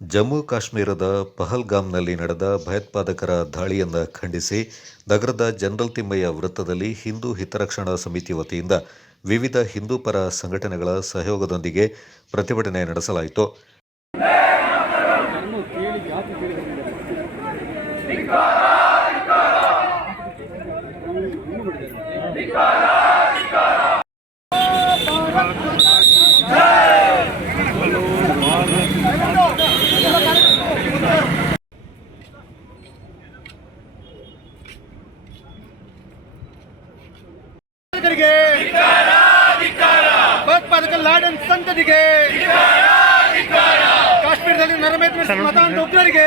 ಜಮ್ಮು ಕಾಶ್ಮೀರದ ಪಹಲ್ಗಾಮ್ನಲ್ಲಿ ನಡೆದ ಭಯೋತ್ಪಾದಕರ ದಾಳಿಯನ್ನು ಖಂಡಿಸಿ ನಗರದ ಜನರಲ್ ತಿಮ್ಮಯ್ಯ ವೃತ್ತದಲ್ಲಿ ಹಿಂದೂ ಹಿತರಕ್ಷಣಾ ಸಮಿತಿ ವತಿಯಿಂದ ವಿವಿಧ ಹಿಂದೂ ಪರ ಸಂಘಟನೆಗಳ ಸಹಯೋಗದೊಂದಿಗೆ ಪ್ರತಿಭಟನೆ ನಡೆಸಲಾಯಿತು. ಲಾಡನ್ ಸಂತತಿಗೆ ಕಾಶ್ಮೀರದಲ್ಲಿ ನರಮೇತ್ರ ಮತಾಂಧ ಉಗ್ರರಿಗೆ.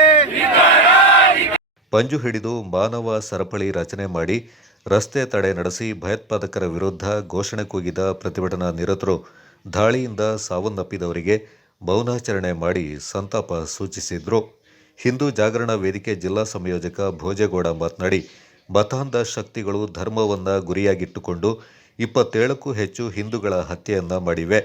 ಪಂಜು ಹಿಡಿದು ಮಾನವ ಸರಪಳಿ ರಚನೆ ಮಾಡಿ ರಸ್ತೆ ತಡೆ ನಡೆಸಿ ಭಯೋತ್ಪಾದಕರ ವಿರುದ್ಧ ಘೋಷಣೆ ಕೂಗಿದ ಪ್ರತಿಭಟನಾ ನಿರತರು ದಾಳಿಯಿಂದ ಸಾವನ್ನಪ್ಪಿದವರಿಗೆ ಮೌನಾಚರಣೆ ಮಾಡಿ ಸಂತಾಪ ಸೂಚಿಸಿದರು. ಹಿಂದೂ ಜಾಗರಣ ವೇದಿಕೆ ಜಿಲ್ಲಾ ಸಂಯೋಜಕ ಭೋಜೇಗೌಡ ಮಾತನಾಡಿ ಮತಾಂಧ ಶಕ್ತಿಗಳು ಧರ್ಮವನ್ನ ಗುರಿಯಾಗಿಟ್ಟುಕೊಂಡು ಇಪ್ಪತ್ತೇಳಕ್ಕೂ ಹೆಚ್ಚು ಹಿಂದೂಗಳ ಹತ್ಯೆಯನ್ನ ಮಾಡಿವೆ.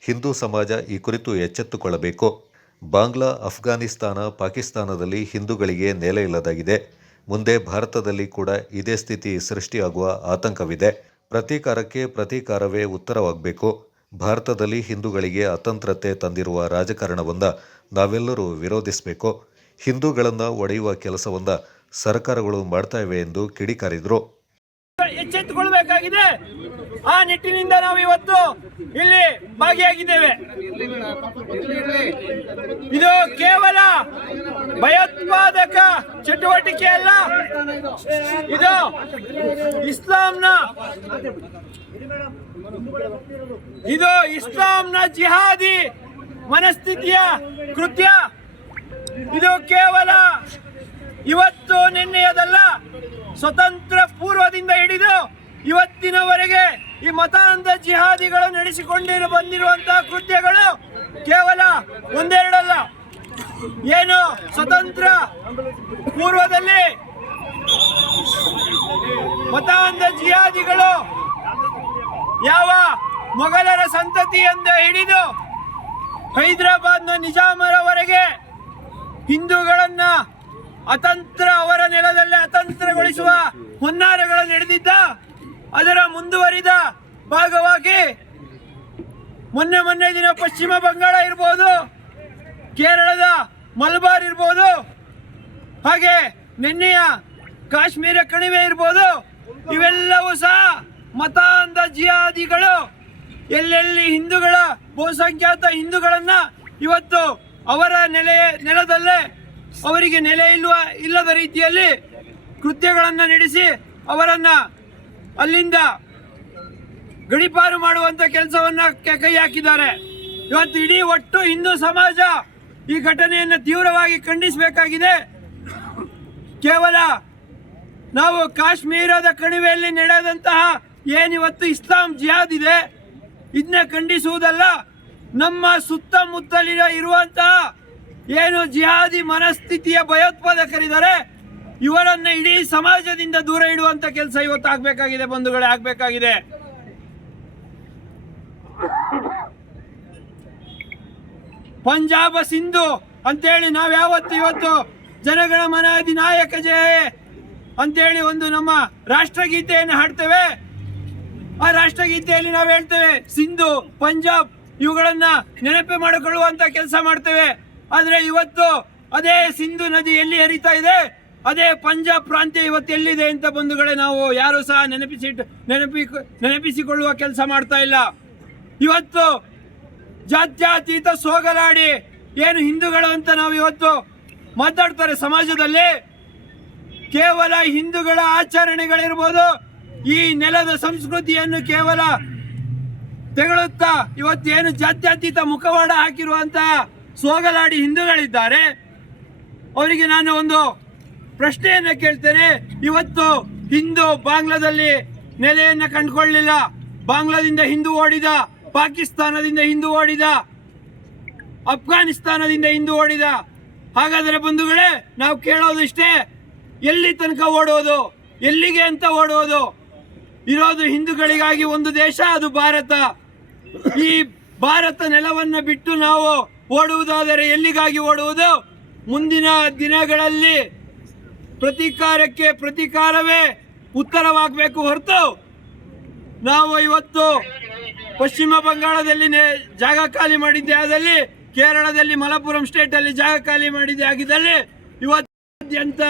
ಹಿಂದೂ ಸಮಾಜ ಈ ಕುರಿತು ಎಚ್ಚೆತ್ತುಕೊಳ್ಳಬೇಕು. ಬಾಂಗ್ಲಾ, ಅಫ್ಘಾನಿಸ್ತಾನ, ಪಾಕಿಸ್ತಾನದಲ್ಲಿ ಹಿಂದೂಗಳಿಗೆ ನೆಲೆ ಇಲ್ಲದಾಗಿದೆ. ಮುಂದೆ ಭಾರತದಲ್ಲಿ ಕೂಡ ಇದೇ ಸ್ಥಿತಿ ಸೃಷ್ಟಿಯಾಗುವ ಆತಂಕವಿದೆ. ಪ್ರತೀಕಾರಕ್ಕೆ ಪ್ರತೀಕಾರವೇ ಉತ್ತರವಾಗಬೇಕು. ಭಾರತದಲ್ಲಿ ಹಿಂದೂಗಳಿಗೆ ಅತಂತ್ರತೆ ತಂದಿರುವ ರಾಜಕಾರಣವನ್ನು ನಾವೆಲ್ಲರೂ ವಿರೋಧಿಸಬೇಕು. ಹಿಂದೂಗಳನ್ನು ಒಡೆಯುವ ಕೆಲಸವನ್ನು ಸರ್ಕಾರಗಳು ಮಾಡ್ತಾ ಇವೆ ಎಂದು ಕಿಡಿಕಾರಿದ್ರು. ಎಚ್ಚೆತ್ತುಕೊಳ್ಬೇಕಾಗಿದೆ ಆ ನಿಟ್ಟಿನಿಂದ ನಾವು ಇವತ್ತು ಇಲ್ಲಿ ಭಾಗಿಯಾಗಿದ್ದೇವೆ. ಇದು ಕೇವಲ ಭಯೋತ್ಪಾದಕ ಚಟುವಟಿಕೆ ಅಲ್ಲ. ಇದು ಇಸ್ಲಾಂನ ಇದು ಇಸ್ಲಾಂನ ಜಿಹಾದಿ ಮನಸ್ಥಿತಿಯ ಕೃತ್ಯ. ಇದು ಕೇವಲ ಇವತ್ತು ನಿನ್ನೆಯದಲ್ಲ, ಸ್ವತಂತ್ರ ಪೂರ್ವದಿಂದ ಹಿಡಿದು ಇವತ್ತಿನವರೆಗೆ ಈ ಮತಾಂಧ ಜಿಹಾದಿಗಳು ನಡೆಸಿಕೊಂಡಿರು ಬಂದಿರುವಂತಹ ಕೃತ್ಯಗಳು ಕೇವಲ ಒಂದೆರಡಲ್ಲ. ಏನು ಸ್ವತಂತ್ರ ಪೂರ್ವದಲ್ಲಿ ಮತಾಂಧ ಜಿಹಾದಿಗಳು ಯಾವ ಮೊಘಲರ ಸಂತತಿಯಿಂದ ಹಿಡಿದು ಹೈದರಾಬಾದ್ನ ನಿಜಾಮರವರೆಗೆ ಹಿಂದೂಗಳನ್ನ ಅತಂತ್ರ ಅವರ ನೆಲದಲ್ಲಿ ಅತಂತ್ರಗೊಳಿಸುವ ಹುನ್ನಾರಗಳು ನಡೆದಿದ್ದ ಅದರ ಮುಂದುವರಿದ ಭಾಗವಾಗಿ ಮೊನ್ನೆ ಮೊನ್ನೆ ದಿನ ಪಶ್ಚಿಮ ಬಂಗಾಳ ಇರ್ಬೋದು, ಕೇರಳದ ಮಲಬಾರ್ ಇರ್ಬೋದು, ಹಾಗೆ ನಿನ್ನೆಯ ಕಾಶ್ಮೀರ ಕಣಿವೆ ಇರ್ಬೋದು, ಇವೆಲ್ಲವೂ ಸಹ ಮತಾಂಧ ಜಿಯಾದಿಗಳು ಎಲ್ಲೆಲ್ಲಿ ಹಿಂದೂಗಳ ಬಹುಸಂಖ್ಯಾತ ಹಿಂದೂಗಳನ್ನ ಇವತ್ತು ಅವರ ನೆಲೆ, ನೆಲದಲ್ಲೇ ಅವರಿಗೆ ನೆಲೆ ಇಲ್ಲುವ ಇಲ್ಲದ ರೀತಿಯಲ್ಲಿ ಕೃತ್ಯಗಳನ್ನು ನಡೆಸಿ ಅವರನ್ನ ಅಲ್ಲಿಂದ ಗಡಿಪಾರು ಮಾಡುವಂತ ಕೆಲಸವನ್ನ ಕೆ- ಹಾಕಿದ್ದಾರೆ. ಇವತ್ತು ಇಡೀ ಒಟ್ಟು ಹಿಂದೂ ಸಮಾಜ ಈ ಘಟನೆಯನ್ನು ತೀವ್ರವಾಗಿ ಖಂಡಿಸಬೇಕಾಗಿದೆ. ಕೇವಲ ನಾವು ಕಾಶ್ಮೀರದ ಕಣಿವೆಯಲ್ಲಿ ನಡೆದಂತಹ ಏನಿವತ್ತು ಇಸ್ಲಾಂ ಜಿಹಾದ್ ಇದೆ ಇದನ್ನ ಖಂಡಿಸುವುದಲ್ಲ, ನಮ್ಮ ಸುತ್ತಮುತ್ತಲಿನ ಇರುವಂತಹ ಏನು ಜಿಹಾದಿ ಮನಸ್ಥಿತಿಯ ಭಯೋತ್ಪಾದಕರಿದ್ದಾರೆ ಇವರನ್ನ ಇಡೀ ಸಮಾಜದಿಂದ ದೂರ ಇಡುವಂತ ಕೆಲಸ ಇವತ್ತು ಆಗ್ಬೇಕಾಗಿದೆ, ಬಂಧುಗಳೇ, ಆಗ್ಬೇಕಾಗಿದೆ. ಪಂಜಾಬ ಸಿಂಧು ಅಂತೇಳಿ ನಾವು ಯಾವತ್ತು ಇವತ್ತು ಜನಗಳ ಮನ ಅಧಿನಾಯಕ ಜಯ ಅಂತೇಳಿ ಒಂದು ನಮ್ಮ ರಾಷ್ಟ್ರಗೀತೆಯನ್ನು ಹಾಡ್ತೇವೆ. ಆ ರಾಷ್ಟ್ರಗೀತೆಯಲ್ಲಿ ನಾವು ಹೇಳ್ತೇವೆ, ಸಿಂಧು, ಪಂಜಾಬ್ ಇವುಗಳನ್ನ ನೆನಪು ಮಾಡಿಕೊಳ್ಳುವಂತ ಕೆಲಸ ಮಾಡ್ತೇವೆ. ಆದ್ರೆ ಇವತ್ತು ಅದೇ ಸಿಂಧು ನದಿ ಎಲ್ಲಿ ಹರಿತಾ ಇದೆ? ಅದೇ ಪಂಜಾಬ್ ಪ್ರಾಂತ್ಯ ಇವತ್ತು ಎಲ್ಲಿದೆ ಅಂತ ಬಂಧುಗಳೇ ನಾವು ಯಾರು ಸಹ ನೆನಪಿಸಿ ನೆನಪಿ ನೆನಪಿಸಿಕೊಳ್ಳುವ ಕೆಲಸ ಮಾಡ್ತಾ ಇಲ್ಲ. ಇವತ್ತು ಜಾತ್ಯಾತೀತ ಸೋಗಲಾಡಿ ಏನು ಹಿಂದೂಗಳು ಅಂತ ನಾವು ಇವತ್ತು ಮಾತಾಡ್ತಾರೆ ಸಮಾಜದಲ್ಲಿ. ಕೇವಲ ಹಿಂದೂಗಳ ಆಚರಣೆಗಳಿರ್ಬೋದು, ಈ ನೆಲದ ಸಂಸ್ಕೃತಿಯನ್ನು ಕೇವಲ ತೆಗಳುತ್ತಾ ಇವತ್ತೇನು ಜಾತ್ಯಾತೀತ ಮುಖವಾಡ ಹಾಕಿರುವಂತಹ ಸೋಗಲಾಡಿ ಹಿಂದೂಗಳಿದ್ದಾರೆ. ಅವರಿಗೆ ನಾನು ಒಂದು ಪ್ರಶ್ನೆಯನ್ನ ಕೇಳ್ತೇನೆ. ಇವತ್ತು ಹಿಂದೂ ಬಾಂಗ್ಲಾದಲ್ಲಿ ನೆಲೆಯನ್ನ ಕಂಡುಕೊಳ್ಳಲಿಲ್ಲ ಬಾಂಗ್ಲಾದಿಂದ ಹಿಂದೂ ಓಡಿದ, ಪಾಕಿಸ್ತಾನದಿಂದ ಹಿಂದೂ ಓಡಿದ, ಅಫ್ಘಾನಿಸ್ತಾನದಿಂದ ಹಿಂದೂ ಓಡಿದ. ಹಾಗಾದರೆ ಬಂಧುಗಳೇ, ನಾವು ಕೇಳೋದು ಇಷ್ಟೇ. ಎಲ್ಲಿ ತನಕ ಓಡೋದು? ಎಲ್ಲಿಗೆ ಅಂತ ಓಡೋದು? ಇರೋದು ಹಿಂದೂಗಳಿಗಾಗಿ ಒಂದು ದೇಶ, ಅದು ಭಾರತ. ಈ ಭಾರತ ನೆಲವನ್ನು ಬಿಟ್ಟು ನಾವು ಓಡುವುದಾದರೆ ಎಲ್ಲಿಗಾಗಿ ಓಡುವುದು? ಮುಂದಿನ ದಿನಗಳಲ್ಲಿ ಪ್ರತೀಕಾರಕ್ಕೆ ಪ್ರತೀಕಾರವೇ ಉತ್ತರವಾಗಬೇಕು ಹೊರತು ನಾವು ಇವತ್ತು ಪಶ್ಚಿಮ ಬಂಗಾಳದಲ್ಲಿ ಜಾಗ ಖಾಲಿ ಮಾಡಿದ್ದೆ ಆದಲ್ಲಿ, ಕೇರಳದಲ್ಲಿ ಮಲಪುರಂ ಸ್ಟೇಟ್ ಅಲ್ಲಿ ಜಾಗ ಖಾಲಿ ಮಾಡಿದ್ದೆ ಆಗಿದ್ದಲ್ಲಿ ಇವತ್ತಾದ್ಯಂತ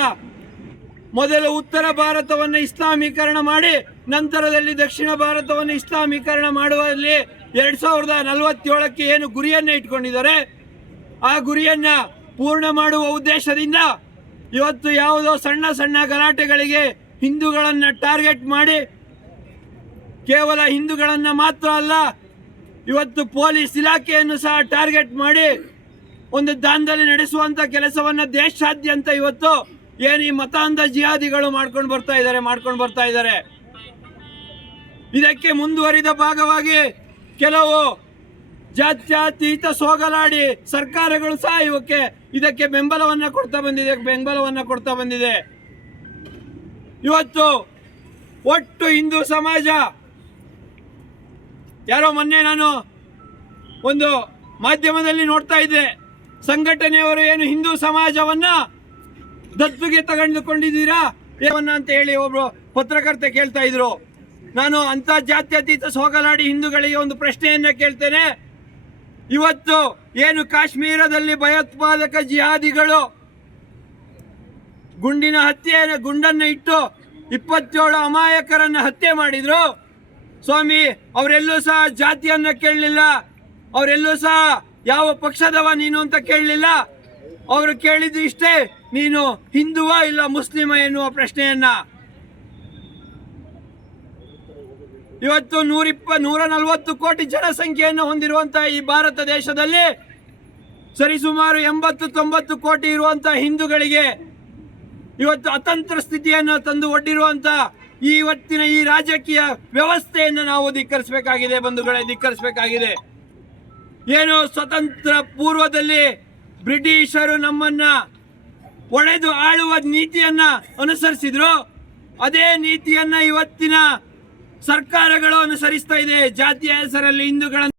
ಮೊದಲು ಉತ್ತರ ಭಾರತವನ್ನು ಇಸ್ಲಾಮೀಕರಣ ಮಾಡಿ, ನಂತರದಲ್ಲಿ ದಕ್ಷಿಣ ಭಾರತವನ್ನು ಇಸ್ಲಾಮೀಕರಣ ಮಾಡುವಲ್ಲಿ ಎರಡ್ ಸಾವಿರದ ನಲವತ್ತೇಳಕ್ಕೆ ಏನು ಗುರಿಯನ್ನ ಇಟ್ಕೊಂಡಿದ್ದಾರೆ, ಆ ಗುರಿಯನ್ನ ಪೂರ್ಣ ಮಾಡುವ ಉದ್ದೇಶದಿಂದ ಇವತ್ತು ಯಾವುದೋ ಸಣ್ಣ ಸಣ್ಣ ಗಲಾಟೆಗಳಿಗೆ ಹಿಂದೂಗಳನ್ನು ಟಾರ್ಗೆಟ್ ಮಾಡಿ ಕೇವಲ ಹಿಂದೂಗಳನ್ನು ಮಾತ್ರ ಅಲ್ಲ, ಇವತ್ತು ಪೊಲೀಸ್ ಇಲಾಖೆಯನ್ನು ಸಹ ಟಾರ್ಗೆಟ್ ಮಾಡಿ ಒಂದು ದಾಂಧಲೆ ನಡೆಸುವಂತ ಕೆಲಸವನ್ನು ದೇಶಾದ್ಯಂತ ಇವತ್ತು ಏನು ಈ ಮತಾಂಧ ಜಿಹಾದಿಗಳು ಮಾಡ್ಕೊಂಡು ಬರ್ತಾ ಇದ್ದಾರೆ ಮಾಡ್ಕೊಂಡು ಬರ್ತಾ ಇದ್ದಾರೆ ಇದಕ್ಕೆ ಮುಂದುವರಿದ ಭಾಗವಾಗಿ ಕೆಲವು ಜಾತ್ಯತೀತ ಸೋಗಲಾಡಿ ಸರ್ಕಾರಗಳು ಸಹ ಇವಕ್ಕೆ ಇದಕ್ಕೆ ಬೆಂಬಲವನ್ನ ಕೊಡ್ತಾ ಬಂದಿದೆ, ಬೆಂಬಲವನ್ನ ಕೊಡ್ತಾ ಬಂದಿದೆ. ಇವತ್ತು ಒಟ್ಟು ಹಿಂದೂ ಸಮಾಜ, ಯಾರೋ ಮೊನ್ನೆ ನಾನು ಒಂದು ಮಾಧ್ಯಮದಲ್ಲಿ ನೋಡ್ತಾ ಇದ್ದೆ, ಸಂಘಟನೆಯವರು ಏನು ಹಿಂದೂ ಸಮಾಜವನ್ನ ದತ್ತುಗೆ ತಗೊಂಡುಕೊಂಡಿದ್ದೀರಾ ಏವನ್ನ ಅಂತ ಹೇಳಿ ಒಬ್ರು ಪತ್ರಕರ್ತೆ ಕೇಳ್ತಾ ಇದ್ರು. ನಾನು ಅಂತ ಜಾತ್ಯತೀತ ಸೋಗಲಾಡಿ ಹಿಂದೂಗಳಿಗೆ ಒಂದು ಪ್ರಶ್ನೆಯನ್ನ ಕೇಳ್ತೇನೆ. ಇವತ್ತು ಏನು ಕಾಶ್ಮೀರದಲ್ಲಿ ಭಯೋತ್ಪಾದಕ ಜಿಹಾದಿಗಳು ಗುಂಡಿನ ಹತ್ಯೆಯ ಗುಂಡನ್ನ ಇಟ್ಟು ಇಪ್ಪತ್ತೇಳು ಅಮಾಯಕರನ್ನ ಹತ್ಯೆ ಮಾಡಿದ್ರು? ಸ್ವಾಮಿ, ಅವರೆಲ್ಲೂ ಸಹ ಜಾತಿಯನ್ನ ಕೇಳಲಿಲ್ಲ. ಅವರೆಲ್ಲೂ ಸಹ ಯಾವ ಪಕ್ಷದವ ನೀನು ಅಂತ ಕೇಳಲಿಲ್ಲ. ಅವರು ಕೇಳಿದ್ದು ಇಷ್ಟೇ, ನೀನು ಹಿಂದುವ ಇಲ್ಲ ಮುಸ್ಲಿಮ ಎನ್ನುವ ಪ್ರಶ್ನೆಯನ್ನ. ಇವತ್ತು ನೂರಿಪ್ಪ ನೂರ ನಲವತ್ತು ಕೋಟಿ ಜನಸಂಖ್ಯೆಯನ್ನು ಹೊಂದಿರುವಂತಹ ಈ ಭಾರತ ದೇಶದಲ್ಲಿ ಸರಿಸುಮಾರು ಎಂಬತ್ತು, ತೊಂಬತ್ತು ಕೋಟಿ ಇರುವಂತಹ ಹಿಂದೂಗಳಿಗೆ ಇವತ್ತು ಅತಂತ್ರ ಸ್ಥಿತಿಯನ್ನು ತಂದು ಒಡ್ಡಿರುವಂತಹ ಈ ಇವತ್ತಿನ ಈ ರಾಜಕೀಯ ವ್ಯವಸ್ಥೆಯನ್ನು ನಾವು ಧಿಕ್ಕರಿಸಬೇಕಾಗಿದೆ, ಬಂಧುಗಳೇ, ಧಿಕ್ಕರಿಸಬೇಕಾಗಿದೆ. ಏನು ಸ್ವತಂತ್ರ ಪೂರ್ವದಲ್ಲಿ ಬ್ರಿಟಿಷರು ನಮ್ಮನ್ನ ಒಡೆದು ಆಳುವ ನೀತಿಯನ್ನ ಅನುಸರಿಸಿದ್ರು. ಅದೇ ನೀತಿಯನ್ನ ಇವತ್ತಿನ ಸರ್ಕಾರಗಳು ಅನುಸರಿಸ್ತಾ ಇದೆ. ಜಾತಿಯ ಹೆಸರಲ್ಲಿ ಹಿಂದೂಗಳನ್ನು